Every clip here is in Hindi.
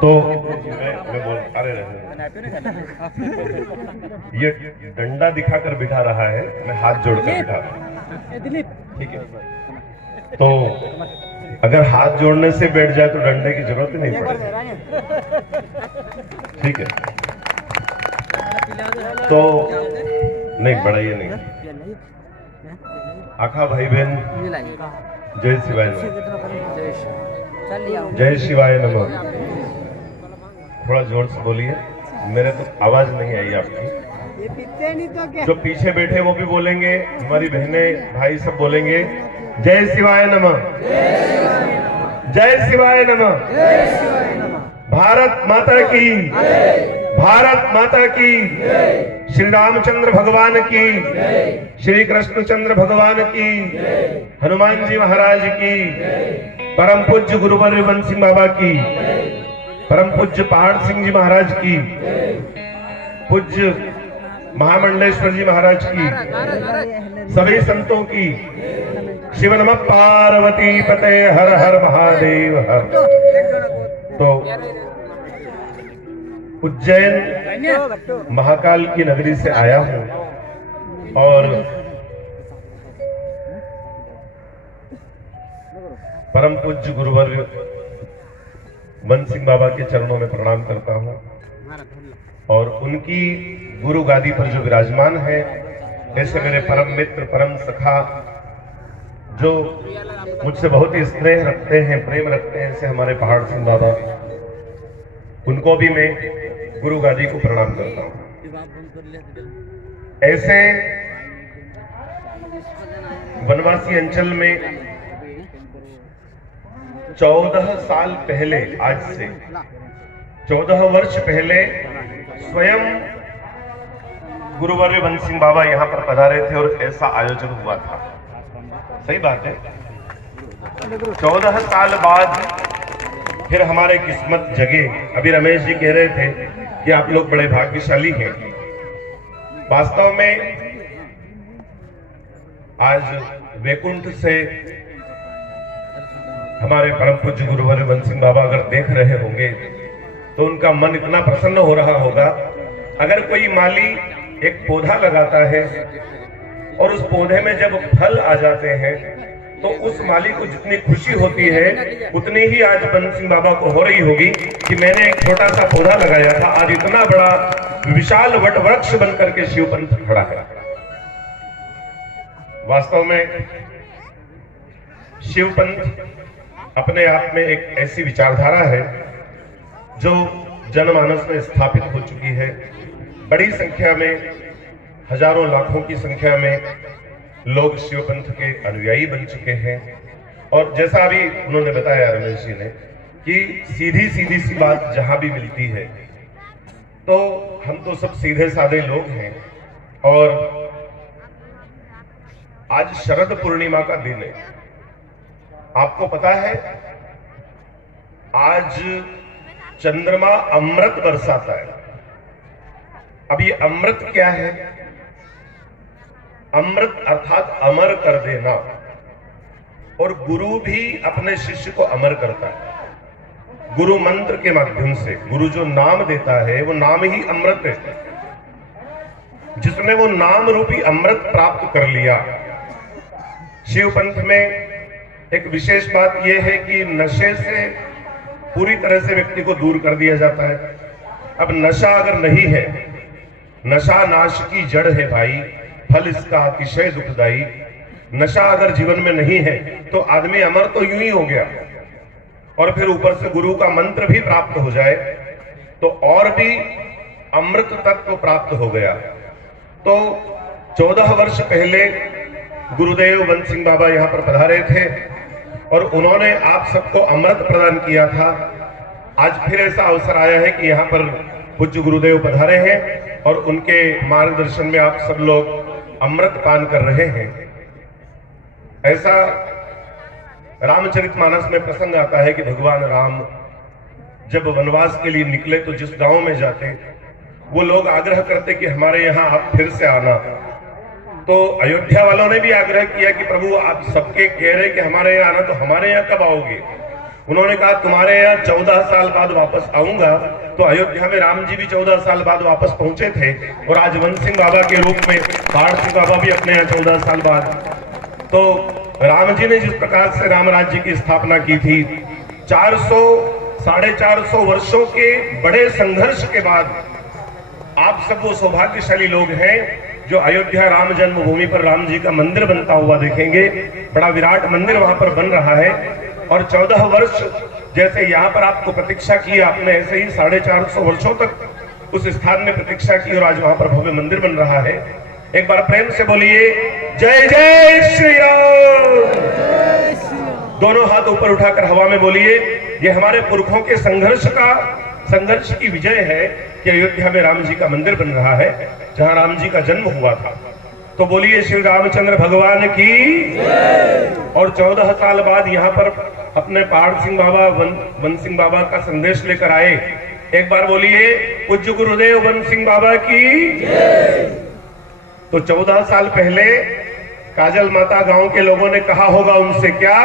तो मैं बोल अरे ये डंडा दिखाकर बिठा रहा है, मैं हाथ जोड़कर बिठा रहा हूं, ठीक है। तो अगर हाथ जोड़ने से बैठ जाए तो डंडे की जरूरत ही नहीं पड़ेगी, ठीक है। तो नहीं बढ़ाइए नहीं। आखा भाई बहन, जय शिवाय नमः, जय शिवाय नमः। थोड़ा जोर से बोलिए, मेरे तो आवाज नहीं आई आपकी। जो पीछे बैठे वो भी बोलेंगे, हमारी बहनें भाई सब बोलेंगे जय शिवाय नमः, जय शिवाय नमः। भारत माता की, भारत माता की, श्री रामचंद्र भगवान की, श्री कृष्णचंद्र भगवान की, हनुमान जी महाराज की, परम पूज्य गुरुवर बंसी सिंह बाबा की, परम पूज्य पहाड़ सिंह जी महाराज की, पूज्य महामंडलेश्वर जी महाराज की, सभी संतों की, शिव नमः पार्वती पते हर हर महादेव हर। तो उज्जैन महाकाल की नगरी से आया हूं और परम पूज्य गुरुवर बंसी सिंह बाबा के चरणों में प्रणाम करता हूं और उनकी गुरु गादी पर जो विराजमान है, ऐसे मेरे परम मित्र, परम सखा, जो मुझसे बहुत ही स्नेह रखते हैं, प्रेम रखते हैं, ऐसे हमारे पहाड़ सिंह बाबा, उनको भी मैं गुरु गादी को प्रणाम करता हूं। ऐसे वनवासी अंचल में 14 साल पहले, आज से 14 वर्ष पहले स्वयं गुरुवर्य बंसी सिंह बाबा यहां पर पधारे थे और ऐसा आयोजन हुआ था। सही बात है। 14 साल बाद फिर हमारे किस्मत जगे। अभी रमेश जी कह रहे थे कि आप लोग बड़े भाग्यशाली हैं। वास्तव में आज वैकुंठ से हमारे परम पूज्य गुरुवर बंसी सिंह बाबा अगर देख रहे होंगे तो उनका मन इतना प्रसन्न हो रहा होगा। अगर कोई माली एक पौधा लगाता है और उस पौधे में जब फल आ जाते हैं तो उस माली को जितनी खुशी होती है उतनी ही आज बंसी सिंह बाबा को हो रही होगी कि मैंने एक छोटा सा पौधा लगाया था, आज इतना बड़ा विशाल वट वृक्ष बनकर के शिवपंथ खड़ा है। वास्तव में शिवपंथ अपने आप में एक ऐसी विचारधारा है जो जनमानस में स्थापित हो चुकी है। बड़ी संख्या में, हजारों लाखों की संख्या में लोग शिवपंथ के अनुयायी बन चुके हैं। और जैसा अभी उन्होंने बताया रमेश जी ने कि सीधी सीधी सी बात जहां भी मिलती है, तो हम तो सब सीधे साधे लोग हैं। और आज शरद पूर्णिमा का दिन है। आपको पता है आज चंद्रमा अमृत बरसाता है। अब ये अमृत क्या है? अमृत अर्थात अमर कर देना। और गुरु भी अपने शिष्य को अमर करता है गुरु मंत्र के माध्यम से। गुरु जो नाम देता है वो नाम ही अमृत है। जिसने वो नाम रूपी अमृत प्राप्त कर लिया, शिवपंथ में एक विशेष बात यह है कि नशे से पूरी तरह से व्यक्ति को दूर कर दिया जाता है। अब नशा अगर नहीं है, नशा नाश की जड़ है भाई, फल इसका अतिशय दुखदाई। नशा अगर जीवन में नहीं है तो आदमी अमर तो यूं ही हो गया, और फिर ऊपर से गुरु का मंत्र भी प्राप्त हो जाए तो और भी अमृत तत्व प्राप्त हो गया। तो 14 वर्ष पहले गुरुदेव बंसी सिंह बाबा यहां पर पधारे थे और उन्होंने आप सबको अमृत प्रदान किया था। आज फिर ऐसा अवसर आया है कि यहाँ पर पूज्य गुरुदेव पधारे हैं और उनके मार्गदर्शन में आप सब लोग अमृत पान कर रहे हैं। ऐसा रामचरितमानस में प्रसंग आता है कि भगवान राम जब वनवास के लिए निकले तो जिस गांव में जाते वो लोग आग्रह करते कि हमारे यहाँ आप फिर से आना। तो अयोध्या वालों ने भी आग्रह किया कि प्रभु आप सबके कह रहे कि हमारे यहाँ आना, तो हमारे यहाँ कब आओगे? उन्होंने कहा तुम्हारे यहाँ 14 साल बाद वापस आऊंगा। तो अयोध्या में राम जी भी 14 साल बाद वापस पहुंचे थे, और आज वन सिंह बाबा के रूप में पहाड़ सिंह बाबा भी अपने यहाँ 14 साल बाद। तो राम जी ने जिस प्रकार से राम राज्य की स्थापना की थी, 400-450 वर्षों के बड़े संघर्ष के बाद आप सब वो सौभाग्यशाली लोग हैं जो अयोध्या राम जन्मभूमि पर राम जी का मंदिर बनता हुआ देखेंगे। बड़ा विराट मंदिर वहां पर बन रहा है, और 14 वर्ष जैसे यहाँ पर आपको प्रतीक्षा की आपने, ऐसे ही 450 वर्षों तक उस स्थान में प्रतीक्षा की, और आज वहां पर भव्य मंदिर बन रहा है। एक बार प्रेम से बोलिए जय जय श्री राम। दोनों हाथ ऊपर उठाकर हवा में बोलिए। ये हमारे पुरखों के संघर्ष की विजय है कि अयोध्या में राम जी का मंदिर बन रहा है, जहां राम जी का जन्म हुआ था। तो बोलिए श्री रामचंद्र भगवान की। और 14 साल बाद यहाँ पर अपने पहाड़ सिंह बाबा वन सिंह बाबा का संदेश लेकर आए। एक बार बोलिए पूज्य गुरुदेव वन सिंह बाबा की। तो 14 साल पहले काजल माता गांव के लोगों ने कहा होगा उनसे क्या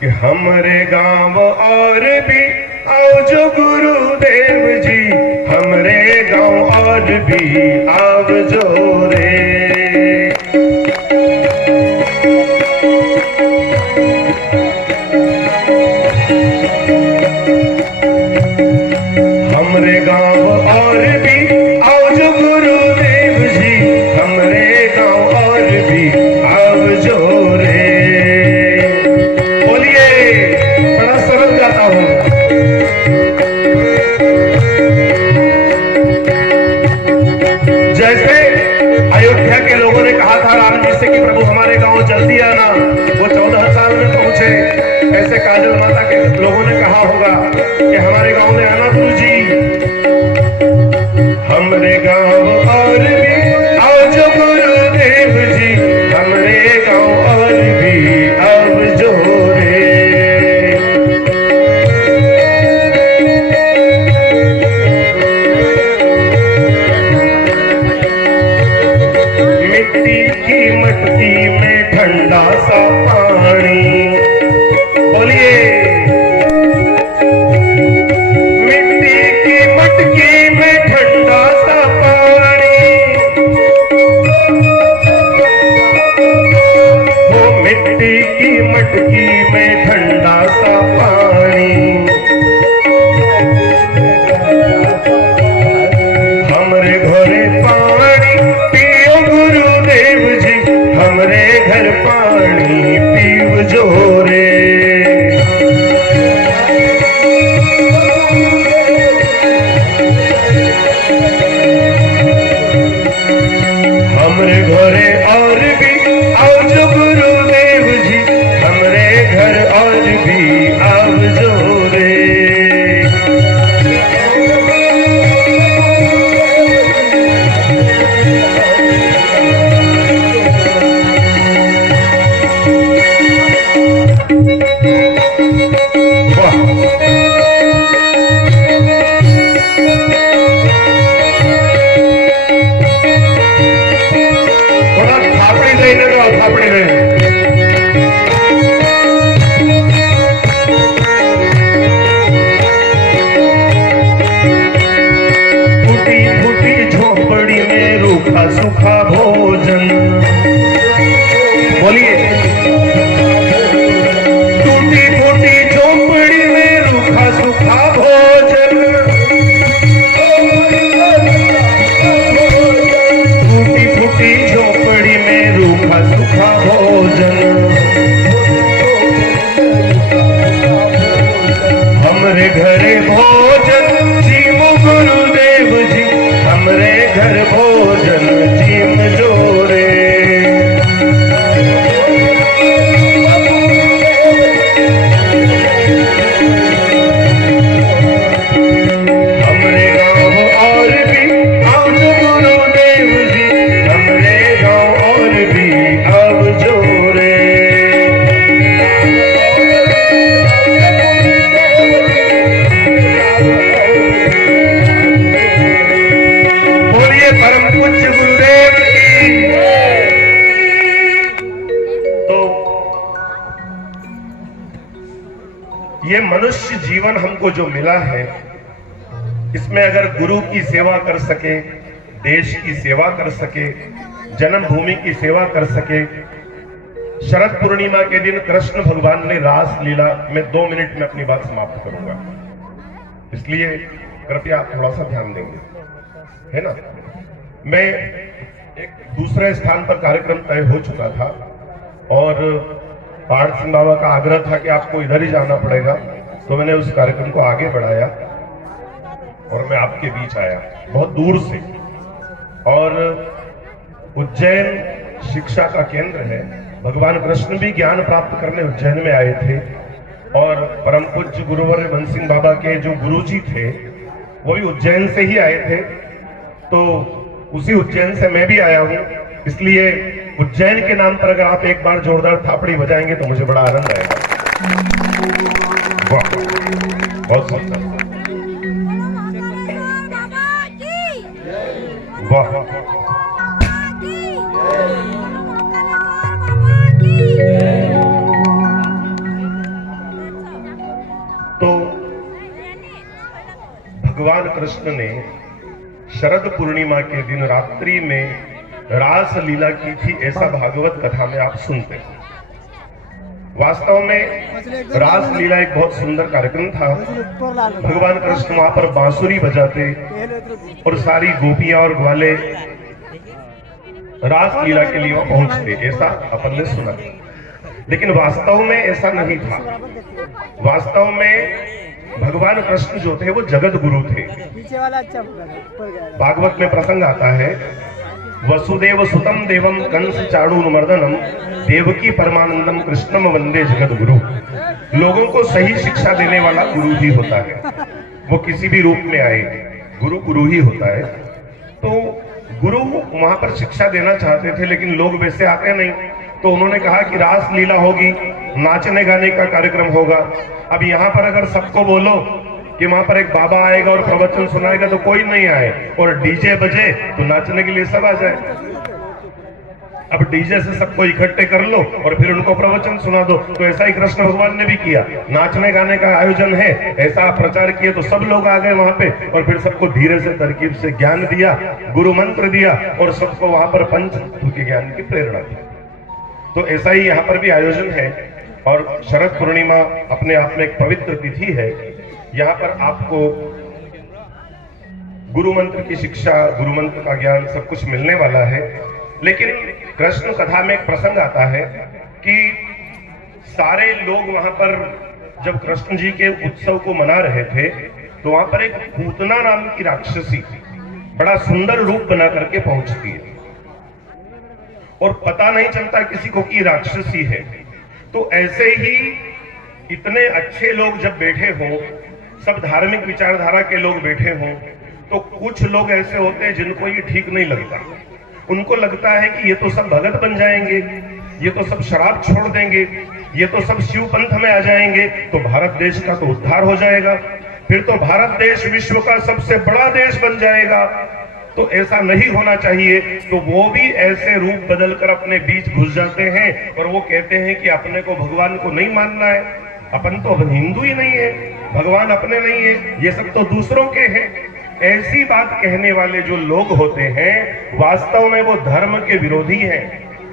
कि हमरे गांव और भी आओ जो गुरुदेव जी, हमरे गांव और भी आओ जो रे। हमरे गांव और भी आओ जो गुरुदेव जी, हमरे गांव और भी आओ जो रे। बोलिए, बड़ा सरल गाता हूं। जैसे अयोध्या के लोगों ने कहा था राम जी से कि प्रभु हमारे गांव जल्दी आना, वो 14 साल में पहुंचे। ऐसे काजल माता के लोगों ने कहा होगा कि हमारे गांव में आना गुरु जी। हमरे गांव और भी आओ जो गुरुदेव जी, हमरे गांव और भी आओ जो रे। मिट्टी की मटकी में ठंडा सा पानी। बोलिए, मिट्टी की मटकी में ठंडा सा पानी, वो मिट्टी की मटकी में ठंडा सा पानी। हमरे घरे पानी पियो गुरुदेव जी, हमरे घर पानी पीव जो रे। हमरे घरे और भी आओ जो गुरुदेव जी, हमरे घर और भी आओ जो रे। फूटी फूटी झोपड़ी में रूखा सूखा भोजन। बोलिए, टूटी फूटी झोपड़ी में रूखा सूखा भोजन। टूटी फूटी झोपड़ी में रूखा सूखा भोजन। हमरे घरे भोजन जीव गुरुदेव जी, हमरे घर भोजन जीव जो रे। मनुष्य जीवन हमको जो मिला है, इसमें अगर गुरु की सेवा कर सके, देश की सेवा कर सके, जन्मभूमि की सेवा कर सके। शरद पूर्णिमा के दिन कृष्ण भगवान ने रास लीला, मैं 2 मिनट में अपनी बात समाप्त करूंगा, इसलिए कृपया आप थोड़ा सा ध्यान देंगे, है ना। मैं एक दूसरे स्थान पर कार्यक्रम तय हो चुका था और पहाड़ सिंह बाबा का आग्रह था कि आपको इधर ही जाना पड़ेगा, तो मैंने उस कार्यक्रम को आगे बढ़ाया और मैं आपके बीच आया बहुत दूर से। और उज्जैन शिक्षा का केंद्र है, भगवान कृष्ण भी ज्ञान प्राप्त करने उज्जैन में आए थे और परम पूज्य गुरुवर बंसी सिंह बाबा के जो गुरुजी थे वो भी उज्जैन से ही आए थे, तो उसी उज्जैन से मैं भी आया हूं। इसलिए उज्जैन के नाम पर अगर आप एक बार जोरदार थापड़ी बजाएंगे तो मुझे बड़ा आनंद आएगा। वाह, बहुत सुंदर, वाह। तो भगवान कृष्ण ने शरद पूर्णिमा के दिन रात्रि में रास लीला की थी, ऐसा भागवत कथा में आप सुनते हैं। वास्तव में रास लीला एक बहुत सुंदर कार्यक्रम था। भगवान कृष्ण वहां पर बांसुरी बजाते और सारी गोपियां और ग्वाले रास लीला के लिए वहां पहुंचते, ऐसा अपन ने सुना। लेकिन वास्तव में ऐसा नहीं था। वास्तव में भगवान कृष्ण जो थे वो जगत गुरु थे। भागवत में प्रसंग आता है, वसुदेव सुतम देवम कंस चाणूरमर्दनम देवकी परमानंदम कृष्णम वंदे जगत गुरु। लोगों को सही शिक्षा देने वाला गुरु ही होता है, वो किसी भी रूप में आए, गुरु गुरु ही होता है। तो गुरु वहां पर शिक्षा देना चाहते थे, लेकिन लोग वैसे आते नहीं, तो उन्होंने कहा कि रास लीला होगी, नाचने गाने का कार्यक्रम होगा। अब यहाँ पर अगर सबको बोलो कि वहां पर एक बाबा आएगा और प्रवचन सुनाएगा तो कोई नहीं आए, और डीजे बजे तो नाचने के लिए सब आ जाए। अब डीजे से सबको इकट्ठे कर लो और फिर उनको प्रवचन सुना दो। तो ऐसा ही कृष्ण भगवान ने भी किया, नाचने गाने का आयोजन है, ऐसा प्रचार किया तो सब लोग आ गए वहां पे, और फिर सबको धीरे से तरकीब से ज्ञान दिया, गुरु मंत्र दिया और सबको वहां पर पंच के ज्ञान की प्रेरणा दी। तो ऐसा ही यहाँ पर भी आयोजन है। और शरद पूर्णिमा अपने आप में एक पवित्र तिथि है। यहाँ पर आपको गुरु मंत्र की शिक्षा, गुरु मंत्र का ज्ञान सब कुछ मिलने वाला है। लेकिन कृष्ण कथा में एक प्रसंग आता है कि सारे लोग वहां पर जब कृष्ण जी के उत्सव को मना रहे थे तो वहां पर एक पूतना नाम की राक्षसी बड़ा सुंदर रूप बना करके पहुंचती है और पता नहीं चलता किसी को कि राक्षसी है। तो ऐसे ही इतने अच्छे लोग जब बैठे हों, सब धार्मिक विचारधारा के लोग बैठे हों, तो कुछ लोग ऐसे होते हैं जिनको ये ठीक नहीं लगता। उनको लगता है कि ये तो सब भगत बन जाएंगे, ये तो सब शराब छोड़ देंगे, ये तो सब शिव पंथ में आ जाएंगे, तो भारत देश का तो उद्धार हो जाएगा, फिर तो भारत देश विश्व का सबसे बड़ा देश बन जाएगा। तो ऐसा नहीं होना चाहिए। तो वो भी ऐसे रूप बदलकर अपने बीच घुस जाते हैं और वो कहते हैं कि अपने को भगवान को नहीं मानना है, अपन तो हिंदू ही नहीं है, भगवान अपने नहीं है, ये सब तो दूसरों के हैं। ऐसी बात कहने वाले जो लोग होते हैं वास्तव में वो धर्म के विरोधी हैं,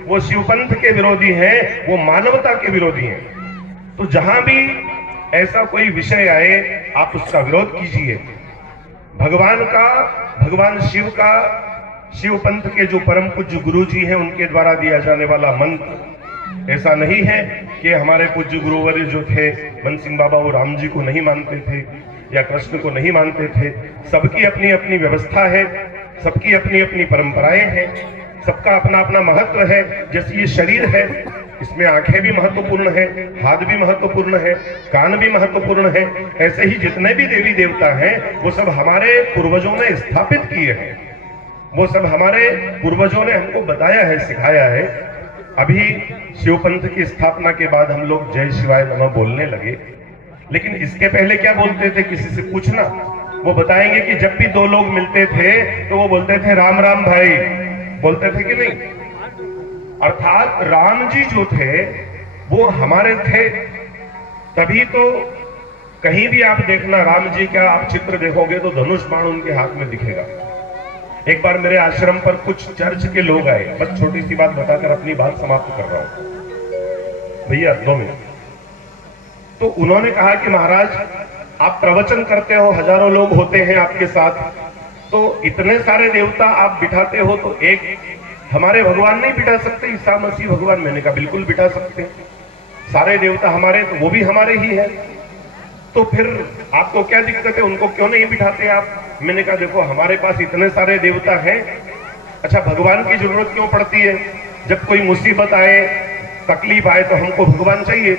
वो शिवपंथ के विरोधी हैं, वो मानवता के विरोधी हैं। तो जहां भी ऐसा कोई विषय आए आप उसका विरोध कीजिए। भगवान का, भगवान शिव का, शिव पंथ के जो परम पूज्य गुरु जी हैं उनके द्वारा दिया जाने वाला मंत्र ऐसा नहीं है कि हमारे पूज्य गुरुवर्य जो थे बंसी सिंह बाबा, वो राम जी को नहीं मानते थे या कृष्ण को नहीं मानते थे। सबकी अपनी अपनी व्यवस्था है, सबकी अपनी अपनी परंपराएं हैं, सबका अपना अपना महत्व है। जैसे ये शरीर है, इसमें आंखें भी महत्वपूर्ण है, हाथ भी महत्वपूर्ण है, कान भी महत्वपूर्ण है, ऐसे ही जितने भी देवी देवता हैं वो सब हमारे पूर्वजों ने स्थापित किए हैं, वो सब हमारे पूर्वजों ने हमको बताया है, सिखाया है। अभी शिव पंथ की स्थापना के बाद हम लोग जय शिवाय नमः बोलने लगे, लेकिन इसके पहले क्या बोलते थे? किसी से पूछना, वो बताएंगे कि जब भी दो लोग मिलते थे तो वो बोलते थे राम राम भाई, बोलते थे कि नहीं? अर्थात राम जी जो थे वो हमारे थे, तभी तो कहीं भी आप देखना राम जी का आप चित्र देखोगे तो धनुष बाण उनके हाथ में दिखेगा। एक बार मेरे आश्रम पर कुछ चर्च के लोग आए, बस छोटी सी बात बताकर अपनी बात समाप्त कर रहा हूं भैया, 2 मिनट। तो उन्होंने कहा कि महाराज आप प्रवचन करते हो, हजारों लोग होते हैं आपके साथ, तो इतने सारे देवता आप बिठाते हो, तो एक हमारे भगवान नहीं बिठा सकते, ईसा मसीह भगवान? मैंने कहा बिल्कुल बिठा सकते, सारे देवता हमारे, तो वो भी हमारे ही है, तो फिर आपको क्या दिक्कत है, उनको क्यों नहीं बिठाते आप? मैंने कहा देखो हमारे पास इतने सारे देवता हैं, अच्छा भगवान की जरूरत क्यों पड़ती है? जब कोई मुसीबत आए, तकलीफ आए तो हमको भगवान चाहिए।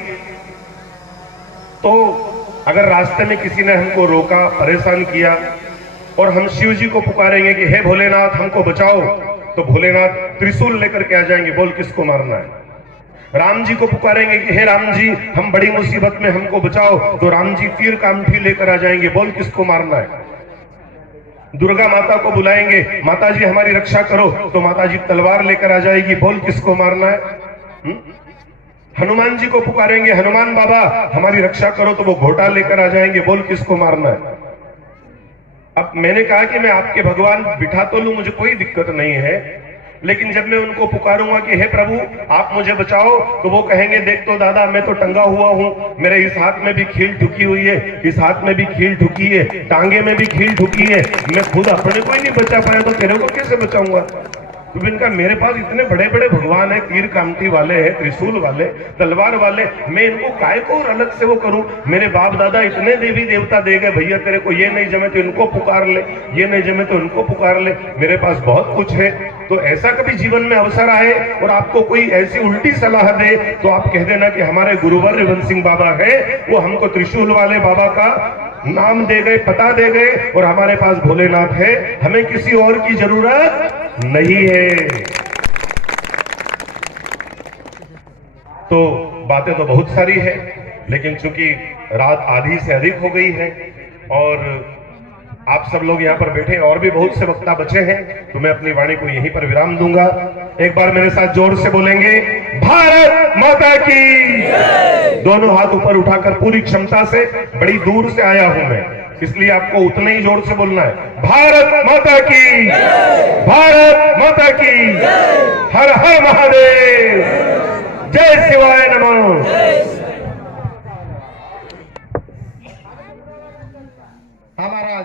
तो अगर रास्ते में किसी ने हमको रोका, परेशान किया, और हम शिव जी को पुकारेंगे कि हे भोलेनाथ हमको बचाओ, तो भोलेनाथ त्रिशूल लेकर के आ जाएंगे, बोल किसको मारना है। राम जी को पुकारेंगे कि हे राम जी हम बड़ी मुसीबत में, हमको बचाओ, तो राम जी तीर कामठी लेकर आ जाएंगे, बोल किसको मारना है। दुर्गा माता को बुलाएंगे, माता जी हमारी रक्षा करो, तो माता जी तलवार लेकर आ जाएगी, बोल किसको मारना है। हनुमान जी को पुकारेंगे, हनुमान बाबा हमारी रक्षा करो, तो वो घोटा लेकर आ जाएंगे, बोल किसको मारना है। अब मैंने कहा कि मैं आपके भगवान बिठा तो लूं, मुझे कोई दिक्कत नहीं है, लेकिन जब मैं उनको पुकारूंगा कि हे प्रभु आप मुझे बचाओ, तो वो कहेंगे देख तो दादा मैं तो टंगा हुआ हूं, मेरे इस हाथ में भी खील ठुकी हुई है, इस हाथ में भी खील ठुकी है, टांगे में भी खील ठुकी है, मैं खुद अपने को ही नहीं बचा पाया, तो तेरे को कैसे बचाऊंगा। तो इनका मेरे पास इतने बड़े बड़े भगवान है, तीर कामठी वाले हैं, त्रिशूल वाले, तलवार वाले, मैं इनको काय को और अलग से वो करूं। मेरे बाप दादा इतने देवी देवता दे गए, भैया तेरे को ये नहीं जमे तो इनको पुकार ले, ये नहीं जमे तो इनको पुकार ले, मेरे पास बहुत कुछ है। तो ऐसा कभी जीवन में अवसर आए और आपको कोई ऐसी उल्टी सलाह दे, तो आप कह देना कि हमारे गुरुवर रिवंश सिंह बाबा है, वो हमको त्रिशूल वाले बाबा का नाम दे गए, पता दे गए, और हमारे पास भोलेनाथ है, हमें किसी और की जरूरत नहीं है। तो बातें तो बहुत सारी है, लेकिन चूंकि रात आधी से अधिक हो गई है और आप सब लोग यहाँ पर बैठे, और भी बहुत से वक्ता बचे हैं, तो मैं अपनी वाणी को यहीं पर विराम दूंगा। एक बार मेरे साथ जोर से बोलेंगे भारत माता की। दोनों हाथ ऊपर उठाकर पूरी क्षमता से, बड़ी दूर से आया हूं मैं, इसलिए आपको उतने ही जोर से बोलना है, भारत माता की, भारत माता की, हर हर महादेव, जय शिवाय नमः। हमारा